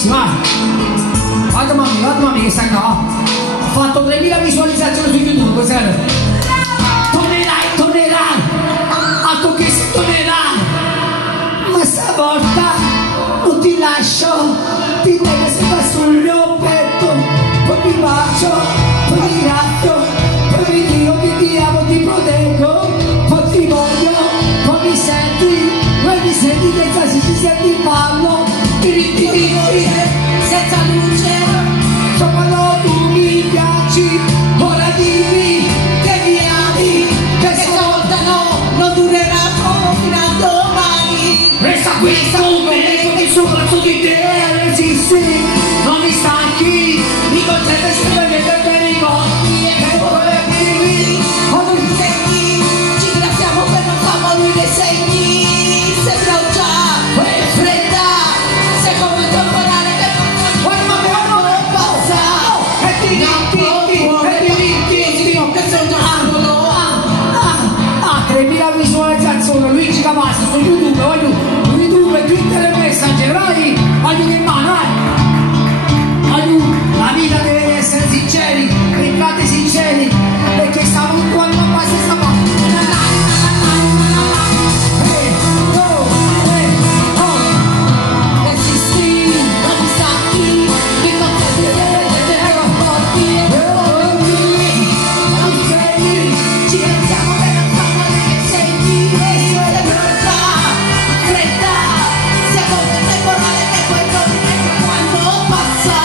bravissima. Guarda mamma che sta qua. Ha fatto 3000 visualizzazioni su YouTube, questa è. Tornerai. Ecco che si tornerà. Ma stavolta non ti lascio. Ti devi sempre sul mio petto. Poi ti bacio, poi ti graffio, poi mi dico che ti amo, ti proteggo. Poi ti voglio, poi mi senti che quasi ci senti in ballo. Senza luce, quando tu mi piaci, ora dimmi che mi ami, che stavolta non durerà fino a domani. resta questo momento che sopra di te resisti, non mi stanchi, mi concede sempre che mi ricordi e volevi Quando ti segni, ci ringraziamo per non far morire segni. Sembra già fredda, sei come il temporale che non passa. e ti Che sono già solo. 3000 visualizzazioni, Luigi Cavazza su YouTube, YouTube, Twitter e Messenger, voglio che mano, la vita deve essere sinceri, ricordate sinceri, perché stavo quando passa sta parte. Resisti, non ti stanchi, mi concedi sempre dei rapporti ci ringraziamo per non far morire segni. Sembra fredda, sei come il temporale che puoi togliere quando passa.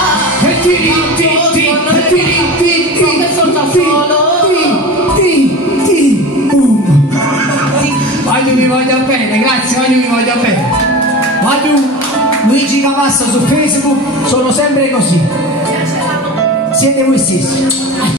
Voglio mi voglia bene, grazie, voglio mi voglia bene. Voglio Luigi Cavazza su Facebook, sono sempre così. Siete voi stessi.